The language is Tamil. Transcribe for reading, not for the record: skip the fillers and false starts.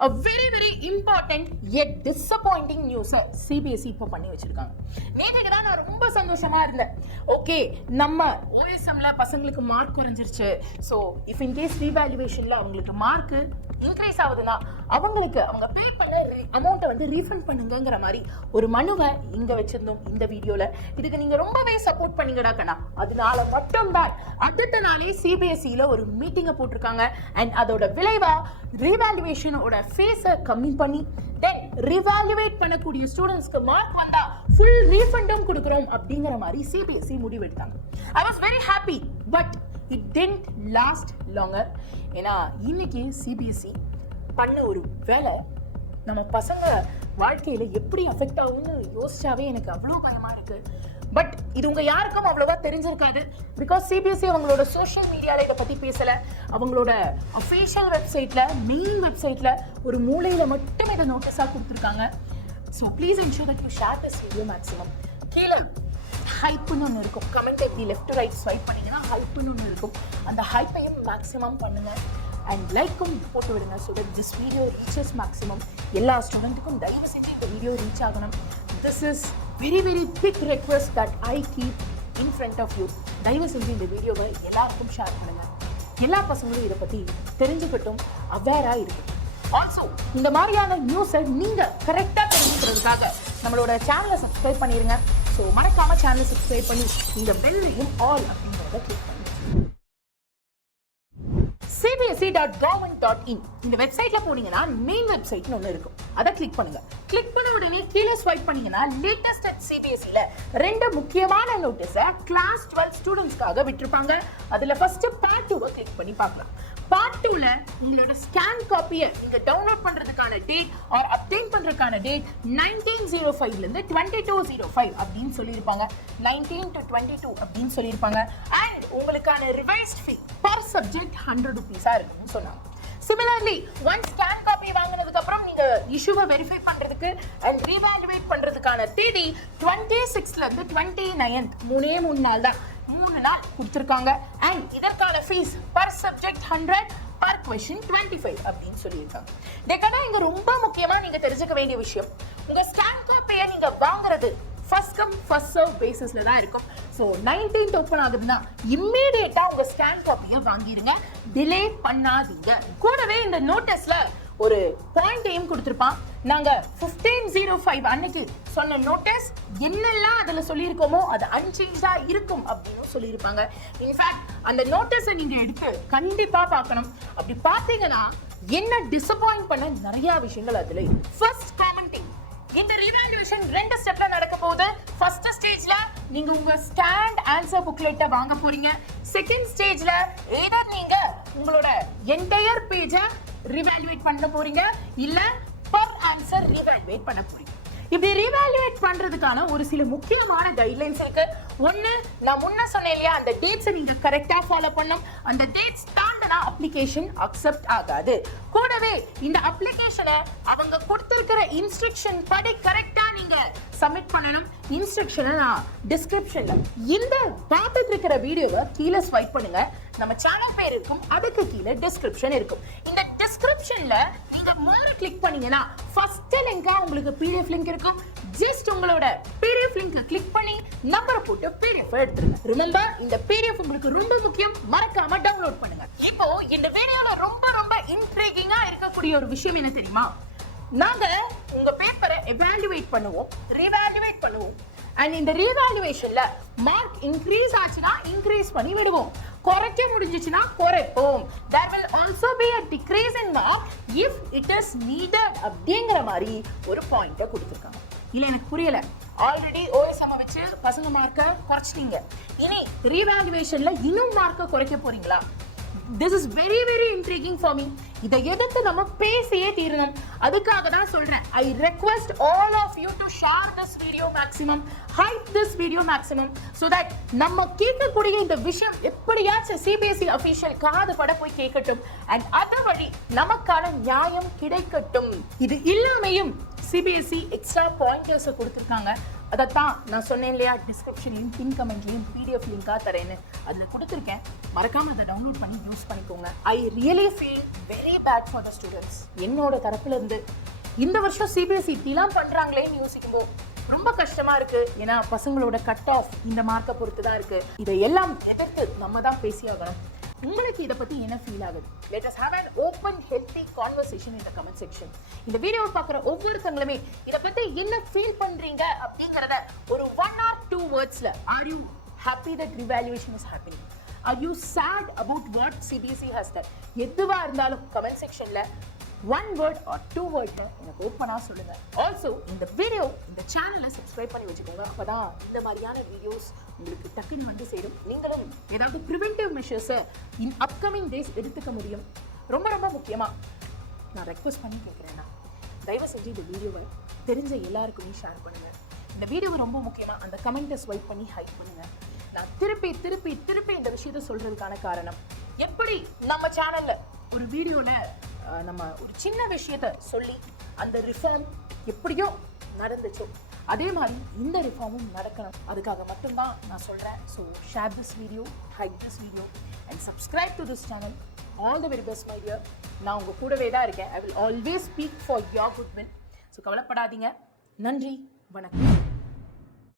A very important yet disappointing news CBSE இப்போ பண்ணி வச்சிருக்காங்க. நேத்துக்கு தான் நான் ரொம்ப சந்தோஷமா இருந்தேன். ஓகே, நம்ம OSMல பசங்களுக்கு மார்க் குறைஞ்சிருச்சு. ஸோ இஃப் இன் கேஸ் ரீவேல்யூவேஷன்ல அவங்களுக்கு மார்க் இன்க்ரீஸ் ஆகுதுன்னா அவங்களுக்கு அவங்க பே பண்ண அமௌண்ட்டை வந்து ரீஃபண்ட் பண்ணுங்கிற மாதிரி ஒரு மனுவை இங்க வச்சிருந்தோம் இந்த வீடியோல. இதுக்கு நீங்க ரொம்பவே சப்போர்ட் பண்ணீங்கடா கண்ணா. அதனால மட்டும்தான் அடுத்த நாளே CBSEல ஒரு மீட்டிங்கை போட்டிருக்காங்க. அண்ட் அதோட விளைவா ரீவேல்யூவேஷனோட ஃபேஸை கம்மி பண்ணி தென் ரிவாலுவேட் பண்ணக்கூடிய ஸ்டூடெண்ட்ஸ்க்கு மார்க் வந்தா ஃபுல் ரீஃபண்டும் கொடுக்குறோம் அப்படிங்கிற மாதிரி CBSE முடிவெடுத்தாங்க. I was very happy, but it didn't last longer. ஏன்னா இன்னைக்கு CBSE பண்ண ஒரு வேலை நம்ம பசங்க வாழ்க்கையில எப்படி அஃபெக்ட் ஆகும்னு யோசிச்சாவே எனக்கு அவ்வளோ பயமா இருக்கு. பட் இது உங்க யாருக்கும் அவ்வளவா தெரிஞ்சிருக்காது. பிகாஸ் CBSE அவங்களோட சோஷியல் மீடியால இதை பத்தி பேசல. அவங்களோட அஃபிஷியல் வெப்சைட்ல, மெயின் வெப்சைட்ல ஒரு மூலையில மட்டும் இதை நோட்டீஸா கொடுத்துருக்காங்க. So please ensure that you share this video maximum. கீழே ஹைப்புன்னு ஒன்று இருக்கும். கமெண்ட் எப்படி லெஃப்ட் டு ரைட் ஸ்வைப் பண்ணிங்கன்னா ஹைப்புன்னு ஒன்று இருக்கும். அந்த ஹைப்பையும் மேக்ஸிமம் பண்ணுங்க. அண்ட் லைக்கும் போட்டு விடுங்க. So that this video reaches maximum. எல்லா ஸ்டூடெண்ட்டுக்கும் தயவு செஞ்சு இந்த வீடியோ ரீச் ஆகணும். This is very big request that I keep in front of you. தயவு செஞ்சு இந்த வீடியோவை எல்லாருக்கும் ஷேர் பண்ணுங்க. எல்லா பசங்களும் இதை பற்றி தெரிஞ்சுக்கட்டும், அவேராக இருக்கட்டும். ஆல்சோ இந்த மாதிரியான நியூஸை நீங்கள் கரெக்டாக தெரிஞ்சுக்கிறதுக்காக நம்மளோட சேனலை சப்ஸ்கிரைப் பண்ணிடுங்க. ஸோ மறக்காமல் சேனலை சப்ஸ்கிரைப் பண்ணி இந்த பெல்லையும் ஆல் அப்படிங்கிறத கிளிக் பண்ணுங்க. cbse.government.in இந்த வெப்சைட்ல போனீங்கன்னா மெயின் வெப்சைட்னு ஒன்று இருக்கும். அதை கிளிக் பண்ணுங்க. கிளிக் பண்ண உடனே கீழே ஸ்வைப் பண்ணீங்கன்னா லேட்டஸ்ட் அட் CBSEல ரெண்டு முக்கியமான நோட்டீஸை கிளாஸ் 12 ஸ்டூடெண்ட்ஸ்க்காக விட்டுருப்பாங்க. அதுல ஃபர்ஸ்ட் பார்ட் 2 கிளிக் பண்ணி பார்க்கலாம். பார்ட் 2ல உங்களோட ஸ்கேன் காப்பியை நீங்க டவுன்லோட் பண்றதுக்கான டேட் ஆர் அப்டேட் பண்றதுக்கான டேட் 1905ல இருந்து 2205 அப்படின்னு சொல்லியிருப்பாங்க. 19 to 22 அப்படின்னு சொல்லியிருப்பாங்க. அண்ட் உங்களுக்கான ரிவைஸ்ட் ஃபீ பர் சப்ஜெக்ட் 100 ரூபீஸா இருக்குன்னு சொன்னாங்க. சிமிலர்லி ஒன் ஸ்கேன் காப்பி வாங்கினதுக்கு அப்புறம் நீங்க இஷ்யூவை வெரிஃபை பண்றதுக்கு அண்ட் ரீவேல்யூவேட் பண்றதுக்கான தேதி 26ல இருந்து 29th 3 நாள் தான். 3 நாள் கொடுத்துருக்காங்க. அண்ட் இதற்கான fees per subject 100, per question 25 அப்படின்னு சொல்லியிருக்காங்க. டேக்கடா இங்க ரொம்ப முக்கியமா நீங்க தெரிஞ்சுக்க வேண்டிய விஷயம், உங்க ஸ்கேன் காப்பியை நீங்க வாங்குறது ஃபர்ஸ்ட் கம் ஃபர்ஸ்ட் சர்வ் பேசிஸ்ல தான் இருக்கும். ஸோ 19th ஓப்பன் ஆகுதுன்னா இம்மீடியட்டா உங்க ஸ்கேன் காப்பியை வாங்கிடுங்க. டிலே பண்ணாதீங்க. கூடவே இந்த நோட்டீஸ்ல ஒரு பாயிண்டையும் கொடுத்துருப்பான். நாங்க 1505 அன்னைக்கு சொன்ன நோட்டீஸ் என்னெல்லாம் அதுல சொல்லியிருக்கோமோ அது அன்சேஞ்சா இருக்கும் அப்படின்னு சொல்லியிருப்பாங்க. இன்ஃபேக்ட் அந்த நோட்டீஸை நீங்க எடுத்து கண்டிப்பா பார்க்கணும். அப்படி பார்த்தீங்கன்னா என்ன டிசப்பாயிண்ட் பண்ண நிறைய விஷயங்கள் அதுல இருக்கு. ஃபர்ஸ்ட் காமெண்டிங், இந்த ரீவேல்யூவேஷன் 2 ஸ்டெப்ல நடக்க போகுது. ஃபர்ஸ்ட் ஸ்டேஜ்ல நீங்க உங்க ஸ்கேன்ட் ஆன்சர் புக்லெட்டை வாங்க போறீங்க. செகண்ட் ஸ்டேஜ்ல எய்தர் நீங்க உங்களோட என்டையர் பேஜை ரீவேல்யூவேட் பண்ண போறீங்க, இல்ல பர் ஆன்சர் ரீவேல்யூவேட் பண்ண போறீங்க. இப்படி ரீவேல்யூவேட் பண்றதுக்கான ஒரு சில முக்கியமான கைட்லைன்ஸ் இருக்கு. ஒன்னு, நான் முன்ன சொன்னேன் இல்லையா, அந்த டேட்ஸை நீங்க கரெக்டா ஃபாலோ பண்ணணும். அந்த டேட்ஸ் தாண்டினா அப்ளிகேஷன் அக்செப்ட் ஆகாது. கூடவே இந்த அப்ளிகேஷனை அவங்க கொடுத்திருக்கிற இன்ஸ்ட்ரக்ஷன் படி கரெக்டா நீங்க சப்மிட் பண்ணணும். இன்ஸ்ட்ரக்ஷனை நான் டிஸ்கிரிப்ஷன்ல இந்த பார்த்துட்டு இருக்கிற வீடியோவை கீழே ஸ்வைப் பண்ணுங்க. நம்ம சேனல் பேர் இருக்கும், அதுக்கு கீழே டிஸ்கிரிப்ஷன் இருக்கும். இந்த டிஸ்கிரிப்ஷன்ல நீங்க மோர் கிளிக் பண்ணீங்கன்னா ஃபர்ஸ்ட் லிங்கா உங்களுக்கு PDF லிங்க் இருக்கும். ஜஸ்ட் உங்களோட PDF லிங்கை கிளிக் பண்ணி நம்பரை போட்டு PDF எடுத்துருங்க. ரிமெம்பர், இந்த PDF உங்களுக்கு ரொம்ப முக்கியம். மறக்காம டவுன்லோட் பண்ணுங்க. இப்போ இந்த வீடியோல ரொம்ப இன்ட்ரிகிங்கா இருக்கக்கூடிய ஒரு விஷயம் என்ன தெரியுமா, நாங்க உங்க பேப்பரை எவாலுவேட் பண்ணுவோம், ரீவேல்யூவேட் பண்ணுவோம். அண்ட் இந்த ரீவேல்யூவேஷன்ல மார்க் இன்க்ரீஸ் ஆச்சுன்னா இன்க்ரீஸ் பண்ணி விடுவோம், குறைக்க முடிஞ்சிச்சுன்னா குறைப்போம். there will also be a decrease in mark if it is needed அப்படிங்கிற மாதிரி ஒரு பாயிண்ட்டை கொடுத்துருக்காங்க. இல்ல எனக்கு புரியல, ஆல்ரெடி OSM வச்சு பசங்க மார்க்கை குறைச்சிட்டீங்க, இனி ரீவேல்யூவேஷன்ல இன்னும் மார்க்கை குறைக்க போறீங்களா? This is very intriguing for me. இதை எதிர்த்து நம்ம பேசியே தீரணும். அதுக்காக தான் சொல்றேன், I request all of you to share this video maximum, hype this video maximum, so that நம்ம கேட்கக்கூடிய இந்த விஷயம் எப்படியாச்சும் CBSE official காது பட போய் கேட்கட்டும். and அது வழி நமக்கான நியாயம் கிடைக்கட்டும். இது இல்லாமையும் CBSE எக்ஸ்ட்ரா பாயிண்டர்ஸ் கொடுத்துருக்காங்க. அதைத்தான் நான் சொன்னேன் இல்லையா, டிஸ்கிரிப்ஷன்லையும் பின் கமெண்ட்லையும் பிடிஎஃப் லிங்காக தரேன்னு அதில் கொடுத்துருக்கேன். மறக்காமல் அதை டவுன்லோட் பண்ணி யூஸ் பண்ணிக்கோங்க. I really feel very bad for the students. என்னோட தரப்புல இருந்து இந்த வருஷம் சிபிஎஸ்சி இப்படிலாம் பண்ணுறாங்களேன்னு யோசிக்கும்போது ரொம்ப கஷ்டமா இருக்கு. ஏன்னா பசங்களோட கட் ஆஃப் இந்த மார்க்கை பொறுத்து தான் இருக்கு. இதை எல்லாம் எதிர்த்து நம்ம தான் பேசியாகணும். உங்களுக்கு இதை பத்தி என்ன ஃபீல் ஆகுது? Let us have an open healthy conversation in the comment section. இந்த வீடியோவை பார்க்குற ஒவ்வொருத்தங்களுமே இதை பத்தி என்ன ஃபீல் பண்றீங்க அப்படிங்கறத ஒரு 1 or 2 wordsல are you happy that revaluation is happening? Are you sad about what CBSE has done? எதுவா இருந்தாலும் கமெண்ட் செக்ஷன்ல 1 word or 2 word எனக்கு ஓப்பனா சொல்லுங்க. ஆல்சோ இந்த வீடியோ இந்த சேனலை சப்ஸ்கிரைப் பண்ணி வச்சுக்கோங்க. அப்பதான் இந்த மாதிரியான வீடியோஸ் உங்களுக்கு டக்குன்னு வந்து சேரும். நீங்களும் ஏதாவது ப்ரிவென்டிவ் மெஷர்ஸை இன் அப்கமிங் டேஸ் எடுத்துக்க முடியும். ரொம்ப ரொம்ப முக்கியமா நான் ரெக்வஸ்ட் பண்ணி கேட்குறேன்னா, தயவு செஞ்சு இந்த வீடியோவை தெரிஞ்ச எல்லாருக்குமே ஷேர் பண்ணுங்க. இந்த வீடியோவை ரொம்ப முக்கியமா அந்த கமெண்ட்டை ஸ்வைப் பண்ணி ஹைப் பண்ணுங்க. நான் திருப்பி திருப்பி திருப்பி இந்த விஷயத்தை சொல்றதுக்கான காரணம், எப்படி நம்ம சேனல்ல ஒரு வீடியோல நம்ம ஒரு சின்ன விஷயத்த சொல்லி அந்த ரிஃபார்ம் எப்படியோ நடந்துச்சோ அதே மாதிரி இந்த ரிஃபார்மும் நடக்கணும். அதுக்காக மட்டும்தான் நான் சொல்கிறேன். So share this video, hike this video and subscribe to this channel. All the very best my dear. நான் உங்கள் கூடவே தான் இருக்கேன். I will always speak for your good will. So கவலைப்படாதீங்க. நன்றி, வணக்கம்.